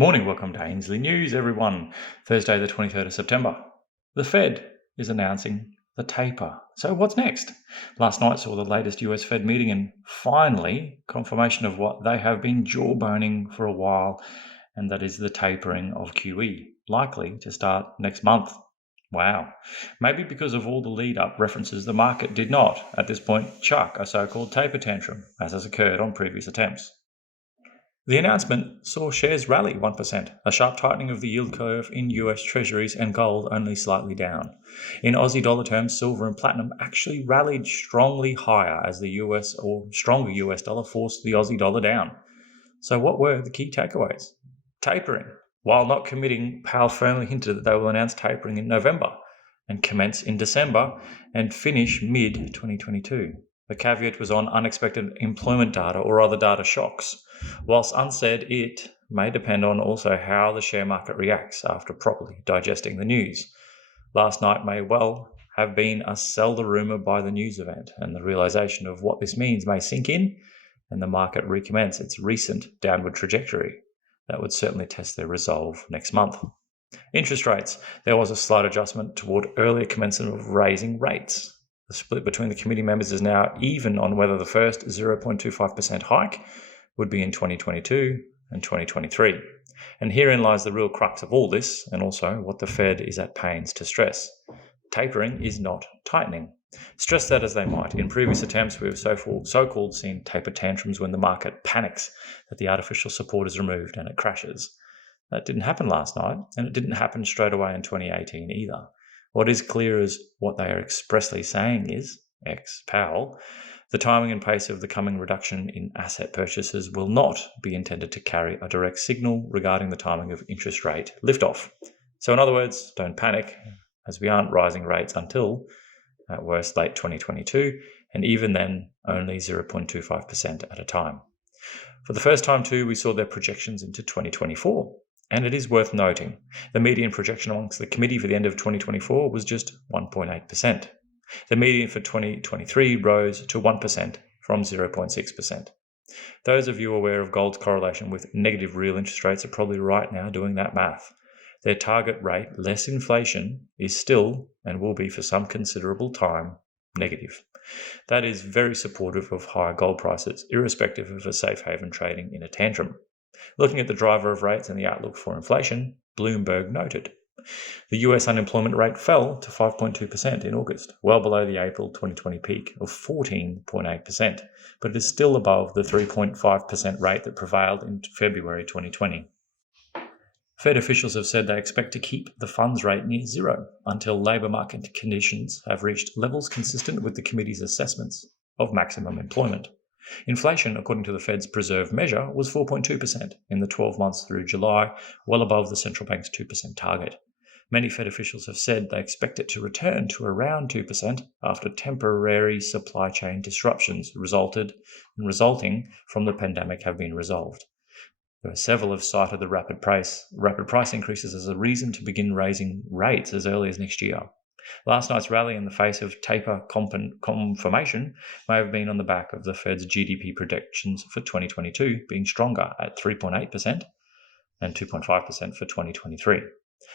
Morning, welcome to Ainsley News, everyone. Thursday, the 23rd of September. The Fed is announcing the taper. So, what's next? Last night saw the latest US Fed meeting and finally confirmation of what they have been jawboning for a while, and that is the tapering of QE, likely to start next month. Wow. Maybe because of all the lead up references, the market did not, at this point, chuck a so called taper tantrum, as has occurred on previous attempts. The announcement saw shares rally 1%, a sharp tightening of the yield curve in US Treasuries and gold only slightly down. In Aussie dollar terms, silver and platinum actually rallied strongly higher as the US or stronger US dollar forced the Aussie dollar down. So what were the key takeaways? Tapering. While not committing, Powell firmly hinted that they will announce tapering in November and commence in December and finish mid-2022. The caveat was on unexpected employment data or other data shocks. Whilst unsaid, it may depend on also how the share market reacts after properly digesting the news. Last night may well have been a sell the rumour by the news event, and the realisation of what this means may sink in and the market recommence its recent downward trajectory. That would certainly test their resolve next month. Interest rates. There was a slight adjustment toward earlier commencement of raising rates. The split between the committee members is now even on whether the first 0.25% hike would be in 2022 and 2023. And herein lies the real crux of all this, and also what the Fed is at pains to stress. Tapering is not tightening. Stress that as they might, in previous attempts we have so-called seen taper tantrums when the market panics that the artificial support is removed and it crashes. That didn't happen last night, and it didn't happen straight away in 2018 either. What is clear is what they are expressly saying is, ex-Powell, the timing and pace of the coming reduction in asset purchases will not be intended to carry a direct signal regarding the timing of interest rate liftoff. So in other words, don't panic, as we aren't rising rates until, at worst, late 2022, and even then, only 0.25% at a time. For the first time too, we saw their projections into 2024. And it is worth noting, the median projection amongst the committee for the end of 2024 was just 1.8%. The median for 2023 rose to 1% from 0.6%. Those of you aware of gold's correlation with negative real interest rates are probably right now doing that math. Their target rate, less inflation, is still, and will be for some considerable time, negative. That is very supportive of higher gold prices, irrespective of a safe haven trading in a tantrum. Looking at the driver of rates and the outlook for inflation, Bloomberg noted, the US unemployment rate fell to 5.2% in August, well below the April 2020 peak of 14.8%, but it is still above the 3.5% rate that prevailed in February 2020. Fed officials have said they expect to keep the funds rate near zero until labour market conditions have reached levels consistent with the committee's assessments of maximum employment. Inflation, according to the Fed's preserved measure, was 4.2% in the 12 months through July, well above the central bank's 2% target. Many Fed officials have said they expect it to return to around 2% after temporary supply chain disruptions resulting from the pandemic have been resolved. Several have cited the rapid price increases as a reason to begin raising rates as early as next year. Last night's rally in the face of taper confirmation may have been on the back of the Fed's GDP predictions for 2022 being stronger at 3.8% and 2.5% for 2023.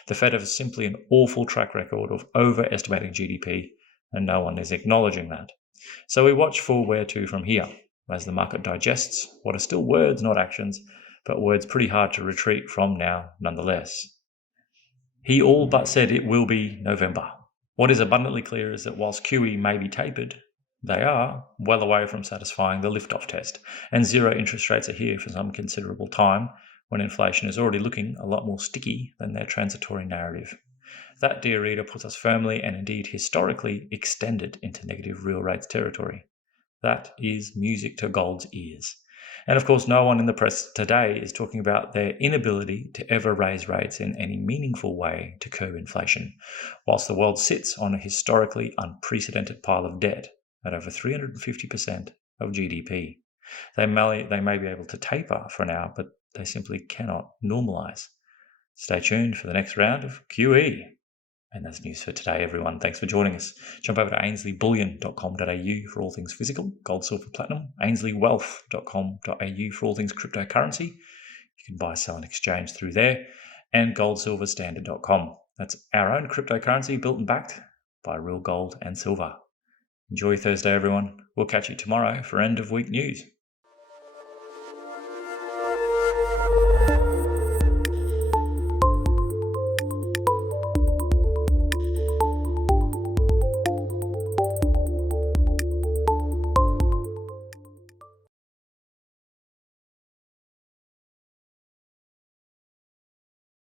The Fed has simply an awful track record of overestimating GDP, and no one is acknowledging that. So we watch for where to from here, as the market digests what are still words, not actions, but words pretty hard to retreat from now nonetheless. He all but said it will be November. What is abundantly clear is that whilst QE may be tapered, they are well away from satisfying the liftoff test, and zero interest rates are here for some considerable time when inflation is already looking a lot more sticky than their transitory narrative. That, dear reader, puts us firmly and indeed historically extended into negative real rates territory. That is music to gold's ears. And of course, no one in the press today is talking about their inability to ever raise rates in any meaningful way to curb inflation, whilst the world sits on a historically unprecedented pile of debt at over 350% of GDP. They may be able to taper for now, but they simply cannot normalise. Stay tuned for the next round of QE. And that's news for today, everyone. Thanks for joining us. Jump over to ainsleyBullion.com.au for all things physical, gold, silver, platinum, ainsleywealth.com.au for all things cryptocurrency. You You can buy, sell, and exchange through there, and goldsilverstandard.com. That's our own cryptocurrency built and backed by real gold and silver. Enjoy Thursday, everyone. We'll catch you tomorrow for end of week news.